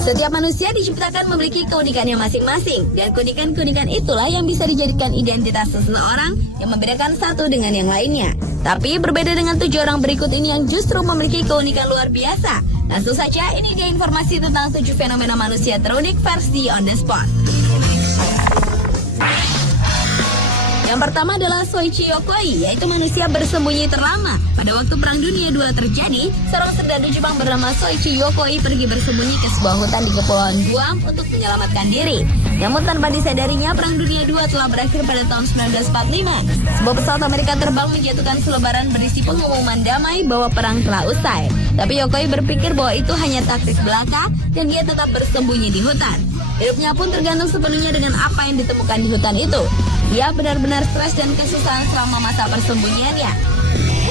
Setiap manusia diciptakan memiliki keunikannya masing-masing, dan keunikan-keunikan itulah yang bisa dijadikan identitas seseorang yang membedakan satu dengan yang lainnya. Tapi berbeda dengan 7 orang berikut ini yang justru memiliki keunikan luar biasa. Langsung saja, ini dia informasi tentang 7 fenomena manusia terunik versi On The Spot. Yang pertama adalah Soichi Yokoi, yaitu manusia bersembunyi terlama. Pada waktu Perang Dunia II terjadi, seorang serdadu Jepang bernama Soichi Yokoi pergi bersembunyi ke sebuah hutan di Kepulauan Guam untuk menyelamatkan diri. Namun tanpa disadarinya, Perang Dunia II telah berakhir pada tahun 1945. Sebuah pesawat Amerika terbang menjatuhkan selebaran berisi pengumuman damai bahwa perang telah usai. Tapi Yokoi berpikir bahwa itu hanya taktik belaka dan dia tetap bersembunyi di hutan. Hidupnya pun tergantung sepenuhnya dengan apa yang ditemukan di hutan itu. Dia benar-benar stres dan kesusahan selama masa persembunyiannya.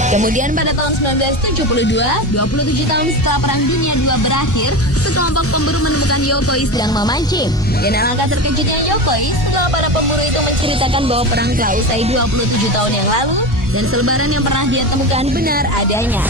Kemudian pada tahun 1972, 27 tahun setelah Perang Dunia II berakhir, sekelompok pemburu menemukan Yokoi sedang memancing. Dan alangkah terkejutnya Yokoi setelah para pemburu itu menceritakan bahwa perang telah usai 27 tahun yang lalu, dan selebaran yang pernah dia temukan benar adanya.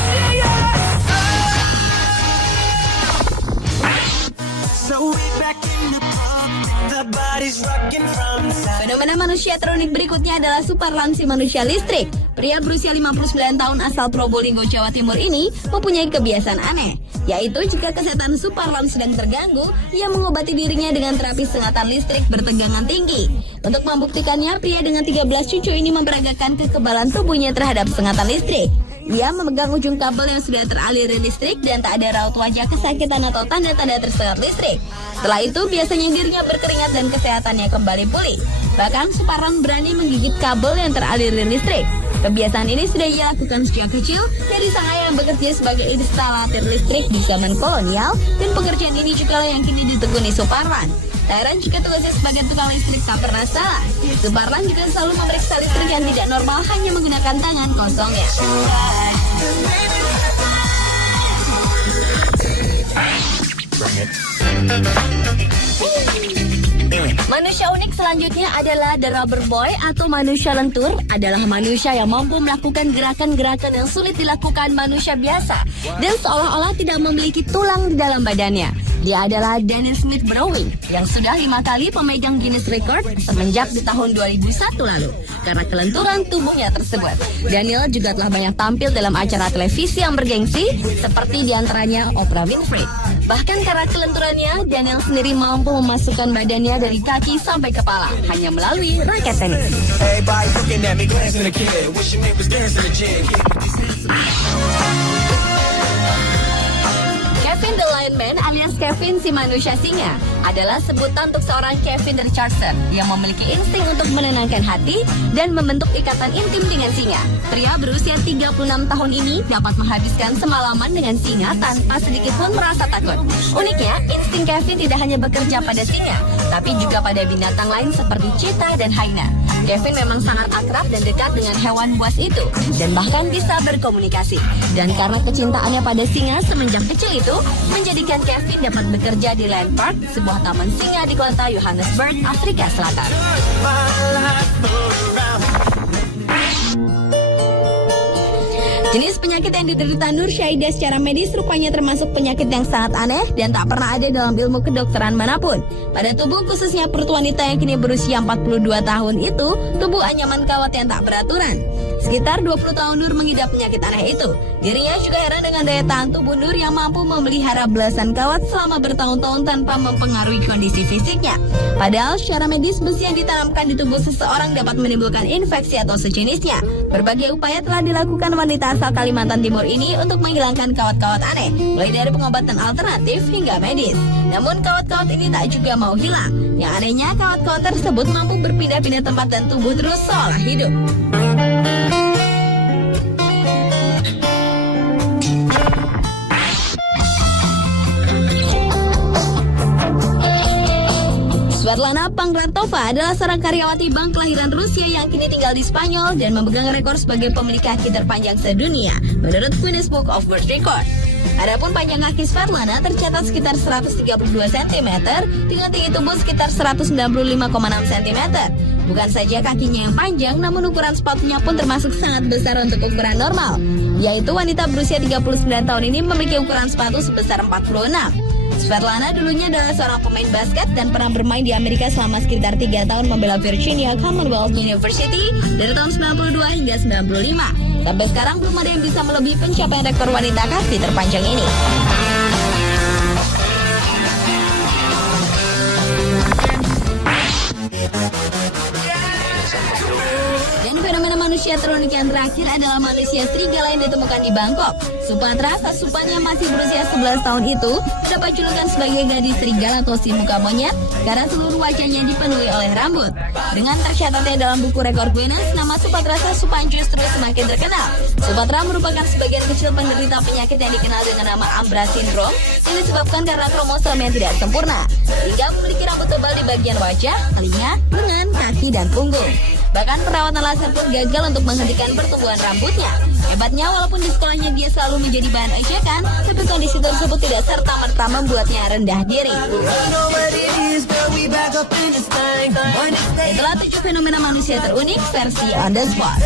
Fenomena manusia terunik berikutnya adalah Superlan, si manusia listrik. Pria berusia 59 tahun asal Probolinggo, Jawa Timur ini mempunyai kebiasaan aneh, yaitu jika kesehatan Superlan sedang terganggu, ia mengobati dirinya dengan terapi sengatan listrik bertegangan tinggi. Untuk membuktikannya, pria dengan 13 cucu ini memperagakan kekebalan tubuhnya terhadap sengatan listrik. Ia memegang ujung kabel yang sudah teraliri listrik dan tak ada raut wajah kesakitan atau tanda-tanda tersengat listrik. Setelah itu, biasanya dirinya berkeringat dan kesehatannya kembali pulih. Bahkan, Superlan berani menggigit kabel yang teraliri listrik. Kebiasaan ini sudah ia lakukan sejak kecil dari sang ayah yang bekerja sebagai instalator listrik di zaman kolonial, dan pekerjaan ini juga yang kini ditekuni Superlan. Tak heran jika tugasnya sebagai tukang listrik tak pernah salah. Superlan juga selalu memeriksa listrik yang tidak normal hanya menggunakan tangan kosongnya. Manusia unik selanjutnya adalah The Rubber Boy atau manusia lentur. Adalah manusia yang mampu melakukan gerakan-gerakan yang sulit dilakukan manusia biasa dan seolah-olah tidak memiliki tulang di dalam badannya. Dia adalah Daniel Smith Browning yang sudah 5 kali pemegang Guinness Record semenjak di tahun 2001 lalu karena kelenturan tubuhnya tersebut. Daniel juga telah banyak tampil dalam acara televisi yang bergengsi seperti diantaranya Oprah Winfrey. Bahkan karena kelenturannya, Daniel sendiri mampu memasukkan badannya dari kaki sampai kepala hanya melalui raket tenis. Kevin the Lion Man alias Kevin si manusia singa adalah sebutan untuk seorang Kevin Richardson yang memiliki insting untuk menenangkan hati dan membentuk ikatan intim dengan singa. Pria berusia 36 tahun ini dapat menghabiskan semalaman dengan singa tanpa sedikit pun merasa takut. Uniknya, insting Kevin tidak hanya bekerja pada singa, tapi juga pada binatang lain seperti cheetah dan hyena. Kevin memang sangat akrab dan dekat dengan hewan buas itu dan bahkan bisa berkomunikasi. Dan karena kecintaannya pada singa semenjak kecil itu, menjadikan Kevin dapat bekerja di Land Park, sebuah taman singa di kota Johannesburg, Afrika Selatan. Jenis penyakit yang diderita Nur Syahidah secara medis rupanya termasuk penyakit yang sangat aneh dan tak pernah ada dalam ilmu kedokteran manapun. Pada tubuh khususnya perut wanita yang kini berusia 42 tahun itu, tubuh anyaman kawat yang tak beraturan. Sekitar 20 tahun Nur mengidap penyakit aneh itu. Dirinya juga heran dengan daya tahan tubuh Nur yang mampu memelihara belasan kawat selama bertahun-tahun tanpa mempengaruhi kondisi fisiknya. Padahal secara medis besi yang ditanamkan di tubuh seseorang dapat menimbulkan infeksi atau sejenisnya. Berbagai upaya telah dilakukan wanita asal Kalimantan Timur ini untuk menghilangkan kawat-kawat aneh, mulai dari pengobatan alternatif hingga medis. Namun kawat-kawat ini tak juga mau hilang. Yang anehnya, kawat-kawat tersebut mampu berpindah-pindah tempat dan tumbuh terus seolah hidup. Svetlana Pangratova adalah seorang karyawati bank kelahiran Rusia yang kini tinggal di Spanyol dan memegang rekor sebagai pemilik kaki terpanjang sedunia menurut Guinness Book of World Record. Adapun panjang kaki Svetlana tercatat sekitar 132 cm dengan tinggi tubuh sekitar 195,6 cm. Bukan saja kakinya yang panjang, namun ukuran sepatunya pun termasuk sangat besar untuk ukuran normal. Yaitu wanita berusia 39 tahun ini memiliki ukuran sepatu sebesar 46. Svetlana dulunya adalah seorang pemain basket dan pernah bermain di Amerika selama sekitar 3 tahun membela Virginia Commonwealth University dari tahun 92 hingga 95. Sampai sekarang belum ada yang bisa melebihi pencapaian rekor wanita kasti terpanjang ini. Dan fenomena manusia terunik yang terakhir adalah manusia serigala yang ditemukan di Bangkok. Supatra, sasupan yang masih berusia 11 tahun itu, dapat julukan sebagai gadis serigala atau si muka monyet karena seluruh wajahnya dipenuhi oleh rambut. Dengan tercatatnya dalam buku rekor Guinness, nama Supatra sasupan justru semakin terkenal. Supatra merupakan sebagian kecil penderita penyakit yang dikenal dengan nama Ambras Syndrome yang disebabkan karena kromosom yang tidak sempurna, hingga memiliki rambut tebal di bagian wajah, telinga, lengan, kaki, dan punggung. Bahkan perawatan laser pun gagal untuk menghentikan pertumbuhan rambutnya. Hebatnya, walaupun di sekolahnya dia selalu menjadi bahan ejekan, tapi kondisi tersebut tidak serta-merta membuatnya rendah diri. Itulah 7 fenomena manusia terunik versi On The Spot.